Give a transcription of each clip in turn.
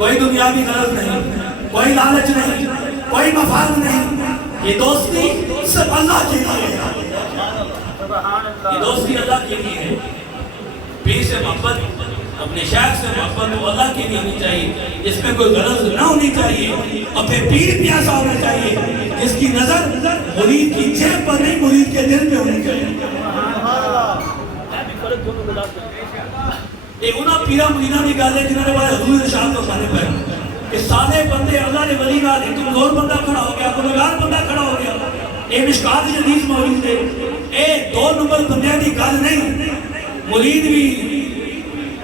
کوئی دنیاوی غرض نہیں، کوئی لالچ نہیں، کوئی مفاد نہیں، یہ دوستی صرف اللہ کے لیے ہے، یہ دوستی اللہ کے لیے ہے۔ پیر سے محبت، اپنے شیخ سے محبت وہ اللہ کے لیے ہونی چاہیے، جس میں کوئی غرض نہ ہونی چاہیے، اور پھر پیر بھی ایسا ہونا چاہیے جس کی نظر مرید کی جیب پر نہیں، مرید کے دل پہ ہونی چاہیے۔ یہ انہاں پیرا مریداں دی گل ہے جنہوں نے بڑے حضور ارشاد کو کھانے پہ کہ سارے بندے اللہ نے ولی نال ایک کمزور بندہ کھڑا ہو گیا، گنہگار بندہ کھڑا ہو گیا، یہ مشکات حدیث موجود ہے، یہ 2 نمبر بندے دی گل نہیں، مرید بھی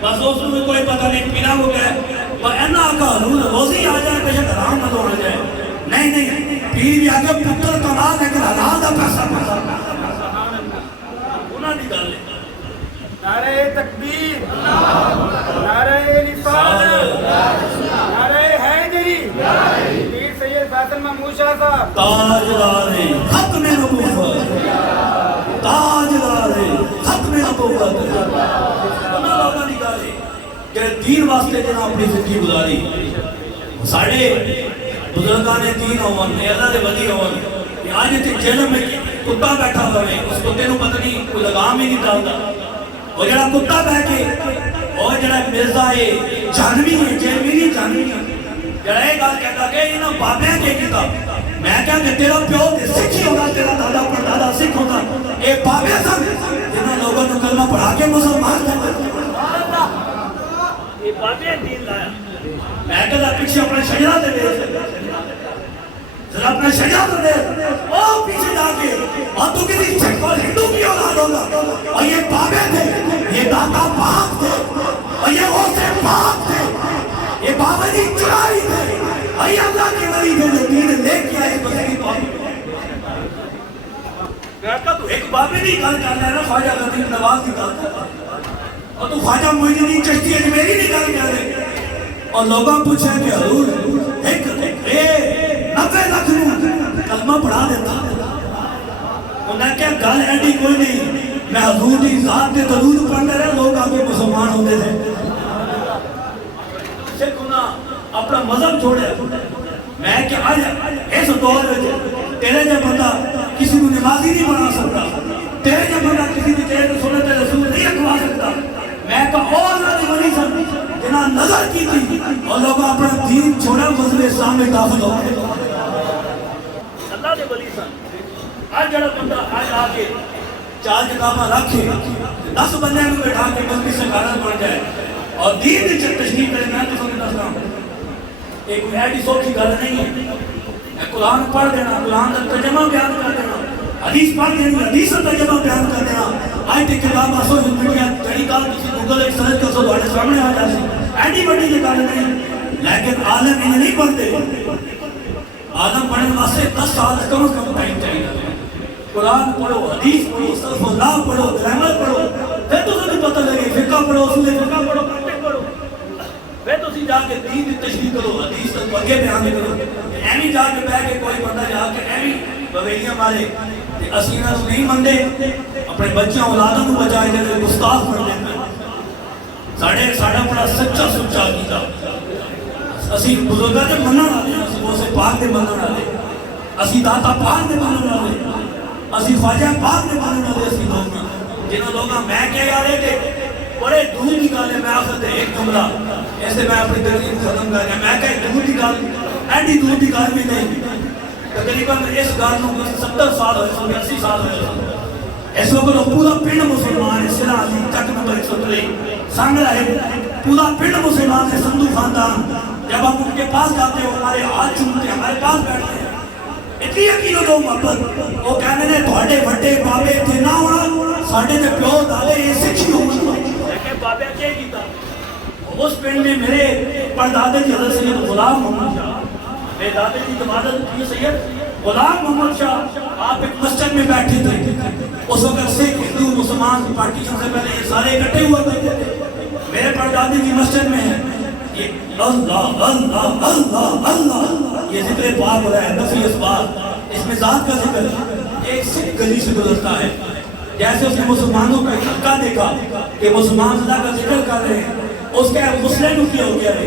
بس اس میں کوئی پتہ نہیں پینا ہو گیا اور اینا آقا حضور روزی آ جائے بشک حرام نہ ہو جائے، نہیں نہیں، پیر بھی آگے پتر کما لیکن حلال دا پیسہ پڑا، انہاں دی گل ہے۔ نعرہ تکبیر، نعرہ رسالت، نعرہ حیدری، پیر سید فیصل محمود شاہ صاحب، تاجدار ختم نبوت، تاجدار ختم نبوت، انہاں لوگاں دی گل ہے کہ دین واسطے جنہاں اپنی زندگی گزاری، ساڑھے بزرگاں نے دین ہون، اللہ دے ولی ہون، آج اتنے جیل میں کتا بیٹھا ہوئے، اس کتے نو پتہ نہیں کوئی لگام ہی نہیں ڈالتا، اور جڑا کتا بہ کے اور جڑا مرزا ہے جانوی ہے، جیلوی جانوی ہے، جڑا یہ گل کہتا کہ انہاں بابیاں کے کتا، میں کہا کہ تیرا پیو سکھی ہوگا، تیرا دادا پردادا سکھ ہوگا، اے بابے سن جنہاں لوگوں نے کلمہ پڑھا کے مسلمان کرتا، یہ بابے دین لایا۔ میں کہا پیچھے اپنے شجرہ دے دے، ذرا اپنا شجاعت دے، او پیچھے جا کے، اور تو کسی سکھ اور ہندو کی اولاد ہوگا، اور یہ بابے تھے، یہ دادا پاک تھے، اور یہ غوث پاک تھے، یہ بابری چرائی تھے، اور یہ اللہ کے ولی تھے جو دین لے کے آئے بسری بابی۔ میں کہا تو ایک بابے نہیں گل کرنا ہے نا، خواجہ غریب نواز کی گل کرنا، اور تو خواجہ معین الدین چشتی اجمیری نہیں گل کر رہے، اور لوگاں پوچھیں کہ حضور ایک 90 لاکھ کلمہ پڑھا دیتا، انہیں کیا گل ایڈی کوئی نہیں، میں حضور کی ذات کے درود پڑھنے رہے، لوگ آگے مسلمان ہوتے تھے، سکھ انہاں اپنا مذہب چھوڑے، میں کہ آج اس دور میں تیرے جب بندہ کسی کو نمازی نہیں بنا سکتا، تیرے جب بندہ کسی کو تیرے سنت رسول نہیں اکھوا سکتا، میں کہا اور نہ دی بنی سن جنہاں نظر کی تھی اور لوگ اپنا دین چھوڑا مذہب اسلام میں داخل ہو گئے، اللہ دے ولی سن۔ آج جڑا بندہ آج آکے 4 کتاباں رکھے 10 بندے کو بیٹھا کے مذہبی سرکارہ بن جائے اور دین دی تشریح کرے، میں تو سمجھتا ہوں ایک ایڈی سوکھی گل نہیں ہے، قرآن پڑھ دینا، قرآن کا ترجمہ بیان کر دینا، حدیث پڑھ دینی، حدیث کا ترجمہ بیان کر دینا، آج تے کتاب سوشل میڈیا کئی کال کسی گوگل ایک سرچ کر سو تھوڑے سامنے آ جاتی، ایڈی بڑی یہ گل نہیں، لیکن عالم انہیں نہیں پڑھتے، عالم پڑھنے واسطے 10 سال کم از کم ٹائم چاہیے، قرآن پڑھو، حدیث پڑھو، صرف اللہ پڑھو، گرامر پڑھو، پھر تو تمہیں پتہ لگے، فقہ پڑھو، اصول فقہ پڑھو، منطق پڑھو، پھر تو جا کے دین کی تشریح کرو، حدیث تک اگے بیان کرو، ایویں جا کے بیٹھ کے کوئی بندہ جا کے ایویں بویلیاں مارے تے اسی نہ نہیں مندے، اپنے بچیاں اولاداں کو بچائے جائے گستاخ بن لیندے، ساڈا بڑا سچا سچا عقیدہ، اسی بزرگاں دے منن والے، اسی غوث پاک دے منن والے، اسی داتا پاک دے منن والے، اسی خواجہ پاک دے منن والے، اسی لوگ جنہوں لوگاں میں کہہ یارے کہ بڑے دور کی گل ہے، میں آخر تے ایک جملہ ایسے میں اپنی تقریر ختم کر گیا، میں کہا دور کی گل ایڈی دور کی گل بھی نہیں، تقریباً اس گل کو 70 سال ہوئے، 80 سال ہوئے، اس وقت پورا پنڈ مسلمان ہے، سرا علی چک نمبر 103 سانگرا ہے، پورا پنڈ مسلمان ہے، سندھو خاندان، جب ہم ان کے پاس جاتے ہیں ہمارے ہاتھ چومتے ہیں، ہمارے پاس بیٹھتے ہیں، اتنی یقین ہو محبت، وہ کہنے نے تھوڑے بڑے بابے تھے نہ ہونا، ساڑھے نے پیو دالے یہ سکھی ہونا، لیکن بابے کیا کیتا؟ اس پنڈ میں میرے پردادے کی حضرت سید غلام محمد شاہ، میرے دادے کی عبادت کی سید غلام محمد شاہ، آپ ایک مسجد میں بیٹھے تھے، اس وقت سکھ ہندو مسلمان پارٹیشن سے پہلے یہ سارے اکٹھے ہوا کرتے تھے، میرے پردادے کی مسجد میں ہے، یہ اللہ اللہ اللہ اللہ یہ ذکر پاک ہو رہا ہے، نفی اس بات، اس میں ذات کا ذکر ایک سکھ گلی سے گزرتا ہے، جیسے اس نے مسلمانوں کا حلقہ دیکھا کہ مسلمان اللہ کا ذکر کر رہے ہیں، اس کے مسلم کیا ہو گیا ہے،